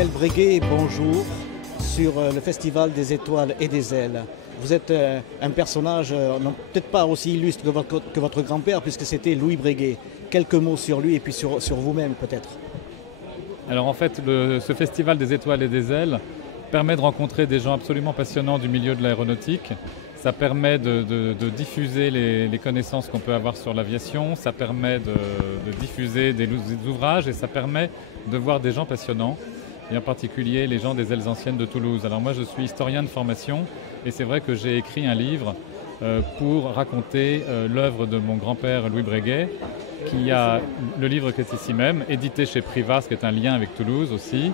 Emmanuel Breguet, bonjour, sur le Festival des étoiles et des ailes. Vous êtes un personnage, peut-être pas aussi illustre que votre grand-père, puisque c'était Louis Breguet. Quelques mots sur lui et puis sur vous-même peut-être. Alors en fait, ce Festival des étoiles et des ailes permet de rencontrer des gens absolument passionnants du milieu de l'aéronautique. Ça permet de diffuser les connaissances qu'on peut avoir sur l'aviation, ça permet de diffuser des ouvrages et ça permet de voir des gens passionnants, et en particulier les gens des ailes anciennes de Toulouse. Alors moi je suis historien de formation et c'est vrai que j'ai écrit un livre pour raconter l'œuvre de mon grand-père Louis Breguet, qui a le livre qui est ici même, édité chez Privas, qui est un lien avec Toulouse aussi,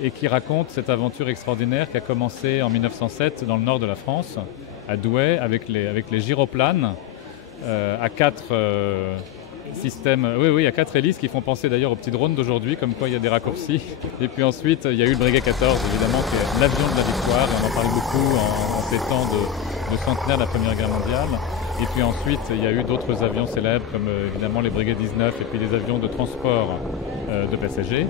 et qui raconte cette aventure extraordinaire qui a commencé en 1907 dans le nord de la France, à Douai, avec les gyroplanes, à 4 systèmes, à 4 hélices qui font penser d'ailleurs aux petits drones d'aujourd'hui, comme quoi il y a des raccourcis. Et puis ensuite, il y a eu le Breguet 14, évidemment, qui est l'avion de la victoire, et on en parle beaucoup en ces temps de centenaire de la Première Guerre mondiale. Et puis ensuite, il y a eu d'autres avions célèbres, comme évidemment les Breguet 19, et puis les avions de transport de passagers.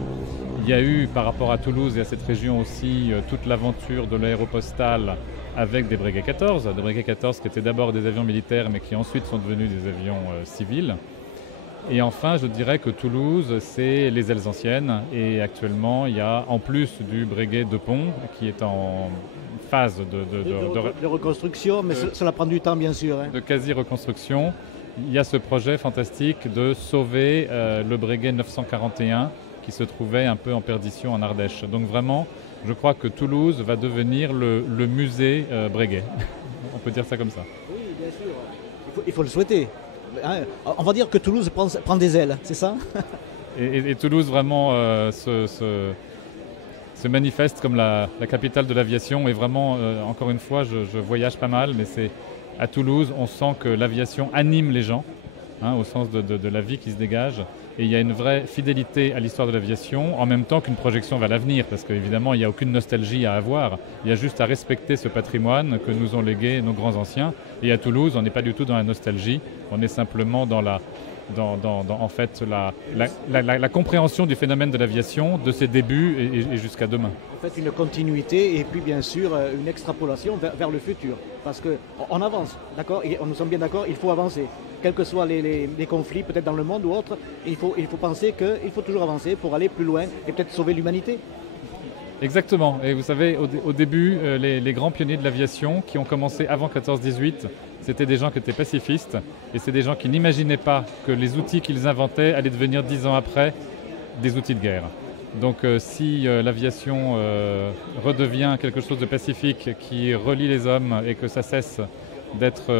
Il y a eu, par rapport à Toulouse et à cette région aussi, toute l'aventure de l'aéropostale avec des Breguet 14. Des Breguet 14 qui étaient d'abord des avions militaires, mais qui ensuite sont devenus des avions civils. Et enfin, je dirais que Toulouse, c'est les ailes anciennes. Et actuellement, il y a, en plus du Breguet de Pont, qui est en phase de reconstruction, mais cela prend du temps, bien sûr. De quasi-reconstruction. Il y a ce projet fantastique de sauver le Breguet 941, qui se trouvait un peu en perdition en Ardèche. Donc vraiment, je crois que Toulouse va devenir le musée Breguet. On peut dire ça comme ça. Oui, bien sûr. Il faut le souhaiter. On va dire que Toulouse prend des ailes, c'est ça? et Toulouse vraiment se manifeste comme la capitale de l'aviation. Et vraiment, encore une fois, je voyage pas mal, mais c'est à Toulouse, on sent que l'aviation anime les gens, au sens de la vie qui se dégage. Et il y a une vraie fidélité à l'histoire de l'aviation, en même temps qu'une projection vers l'avenir, parce qu'évidemment, il n'y a aucune nostalgie à avoir. Il y a juste à respecter ce patrimoine que nous ont légué nos grands anciens. Et à Toulouse, on n'est pas du tout dans la nostalgie, on est simplement dans la compréhension du phénomène de l'aviation, de ses débuts et jusqu'à demain. En fait, une continuité et puis bien sûr une extrapolation vers le futur. Parce qu'on avance, d'accord? Et nous sommes bien d'accord, il faut avancer. Quels que soient les conflits, peut-être dans le monde ou autre, il faut penser qu'il faut toujours avancer pour aller plus loin et peut-être sauver l'humanité. Exactement. Et vous savez, au début, les grands pionniers de l'aviation qui ont commencé avant 14-18, c'était des gens qui étaient pacifistes et c'est des gens qui n'imaginaient pas que les outils qu'ils inventaient allaient devenir 10 ans après des outils de guerre. Donc si l'aviation redevient quelque chose de pacifique qui relie les hommes et que ça cesse d'être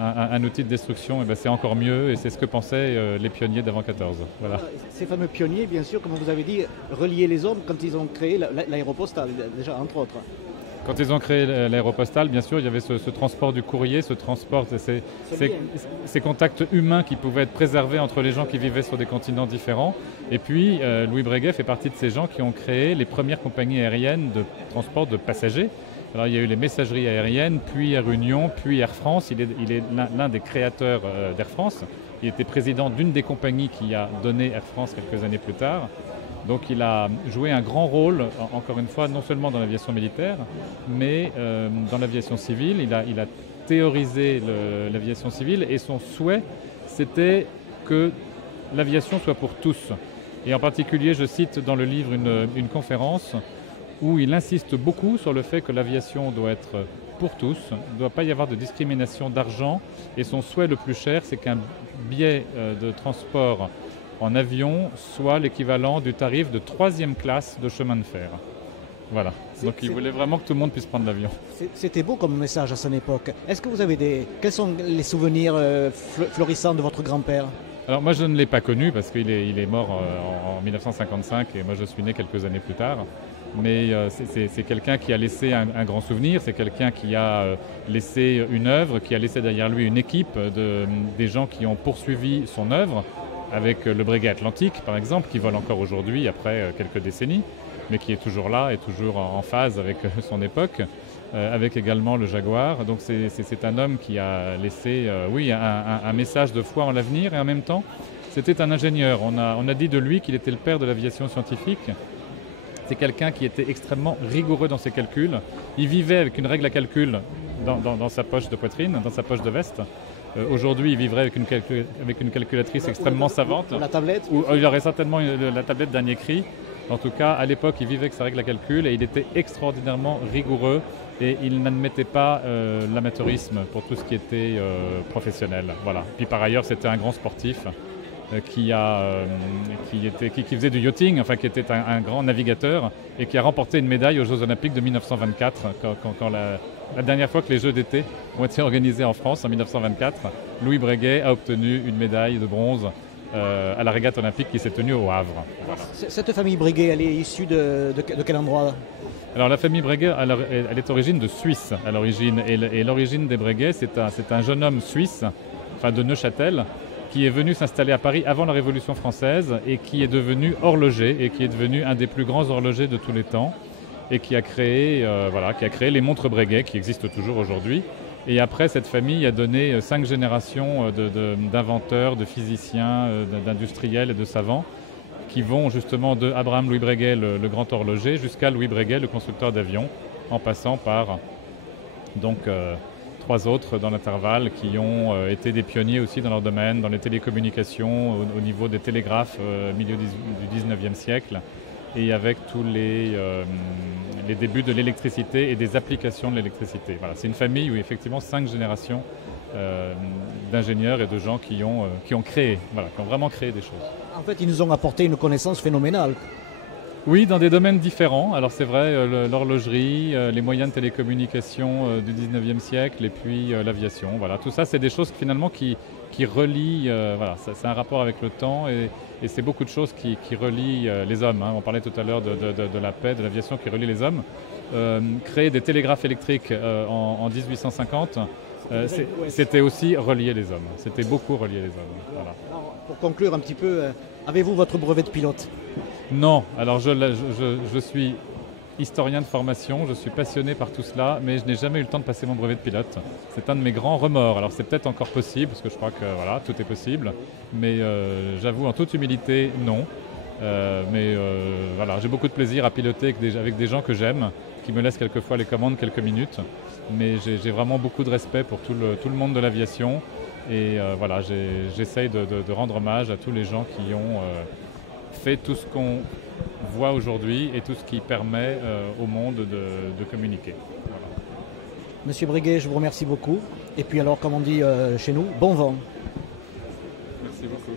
un outil de destruction, et ben c'est encore mieux et c'est ce que pensaient les pionniers d'avant 14. Voilà. Ces fameux pionniers, bien sûr, comme vous avez dit, relier les hommes quand ils ont créé l'aéropostale, déjà entre autres. Quand ils ont créé l'aéropostale, bien sûr, il y avait ce transport du courrier, ce transport, ces contacts humains qui pouvaient être préservés entre les gens qui vivaient sur des continents différents. Et puis, Louis Breguet fait partie de ces gens qui ont créé les premières compagnies aériennes de transport de passagers. Alors, il y a eu les messageries aériennes, puis Air Union, puis Air France. Il est l'un des créateurs d'Air France. Il était président d'une des compagnies qui a donné Air France quelques années plus tard. Donc il a joué un grand rôle, encore une fois, non seulement dans l'aviation militaire, mais dans l'aviation civile. Il a théorisé l'aviation civile et son souhait, c'était que l'aviation soit pour tous. Et en particulier, je cite dans le livre une conférence où il insiste beaucoup sur le fait que l'aviation doit être pour tous, il ne doit pas y avoir de discrimination d'argent. Et son souhait le plus cher, c'est qu'un billet de transport en avion soit l'équivalent du tarif de 3e classe de chemin de fer. Voilà. Donc il voulait vraiment que tout le monde puisse prendre l'avion. C'était beau comme message à son époque. Est-ce que vous avez quels sont les souvenirs florissants de votre grand-père? Alors moi je ne l'ai pas connu parce qu'il est mort en 1955 et moi je suis né quelques années plus tard. Mais c'est quelqu'un qui a laissé un grand souvenir, c'est quelqu'un qui a laissé une œuvre, qui a laissé derrière lui une équipe des gens qui ont poursuivi son œuvre, avec le Breguet Atlantique par exemple, qui vole encore aujourd'hui après quelques décennies, mais qui est toujours là et toujours en phase avec son époque, avec également le Jaguar. Donc c'est un homme qui a laissé un message de foi en l'avenir et en même temps, c'était un ingénieur. On a dit de lui qu'il était le père de l'aviation scientifique. C'est quelqu'un qui était extrêmement rigoureux dans ses calculs. Il vivait avec une règle à calcul dans sa poche de poitrine, dans sa poche de veste. Aujourd'hui, il vivrait avec une calculatrice extrêmement savante. La tablette. Ou il aurait certainement la tablette dernier cri. En tout cas, à l'époque, il vivait avec sa règle à calcul et il était extraordinairement rigoureux et il n'admettait pas l'amateurisme pour tout ce qui était professionnel. Voilà. Puis par ailleurs, c'était un grand sportif qui faisait du yachting, enfin qui était un grand navigateur et qui a remporté une médaille aux Jeux Olympiques de 1924, quand la dernière fois que les Jeux d'été ont été organisés en France, en 1924, Louis Breguet a obtenu une médaille de bronze à la régate olympique qui s'est tenue au Havre. Voilà. Cette famille Breguet, elle est issue de quel endroit? Alors la famille Breguet, elle est origine de Suisse à l'origine, et l'origine des Breguet, c'est un jeune homme suisse, enfin de Neuchâtel, qui est venu s'installer à Paris avant la Révolution française et qui est devenu horloger et qui est devenu un des plus grands horlogers de tous les temps et qui a créé les montres Breguet qui existent toujours aujourd'hui. Et après, cette famille a donné 5 générations d'inventeurs, de physiciens, d'industriels et de savants qui vont justement de Abraham Louis Breguet, le grand horloger, jusqu'à Louis Breguet, le constructeur d'avions, en passant par donc 3 autres dans l'intervalle qui ont été des pionniers aussi dans leur domaine, dans les télécommunications, au niveau des télégraphes milieu du 19e siècle, et avec tous les débuts de l'électricité et des applications de l'électricité. Voilà, c'est une famille où effectivement 5 générations d'ingénieurs et de gens qui ont créé, qui ont vraiment créé des choses. En fait, ils nous ont apporté une connaissance phénoménale. Oui, dans des domaines différents. Alors c'est vrai, l'horlogerie, les moyens de télécommunication du 19e siècle et puis l'aviation. Voilà, tout ça, c'est des choses finalement qui relient, c'est un rapport avec le temps et c'est beaucoup de choses qui relient les hommes. Hein. On parlait tout à l'heure de la paix, de l'aviation qui relie les hommes. Créer des télégraphes électriques en 1850, c'était aussi relier les hommes. C'était beaucoup relier les hommes. Voilà. Alors, pour conclure un petit peu, avez-vous votre brevet de pilote? Non, alors je suis historien de formation, je suis passionné par tout cela, mais je n'ai jamais eu le temps de passer mon brevet de pilote. C'est un de mes grands remords. Alors c'est peut-être encore possible, parce que je crois que voilà, tout est possible, mais j'avoue en toute humilité, non. Voilà, j'ai beaucoup de plaisir à piloter avec des gens que j'aime, qui me laissent quelquefois les commandes quelques minutes, mais j'ai vraiment beaucoup de respect pour tout le monde de l'aviation, et voilà, j'essaye de rendre hommage à tous les gens qui ont fait tout ce qu'on voit aujourd'hui et tout ce qui permet au monde de communiquer. Voilà. Monsieur Breguet, je vous remercie beaucoup. Et puis alors, comme on dit chez nous, bon vent. Merci beaucoup.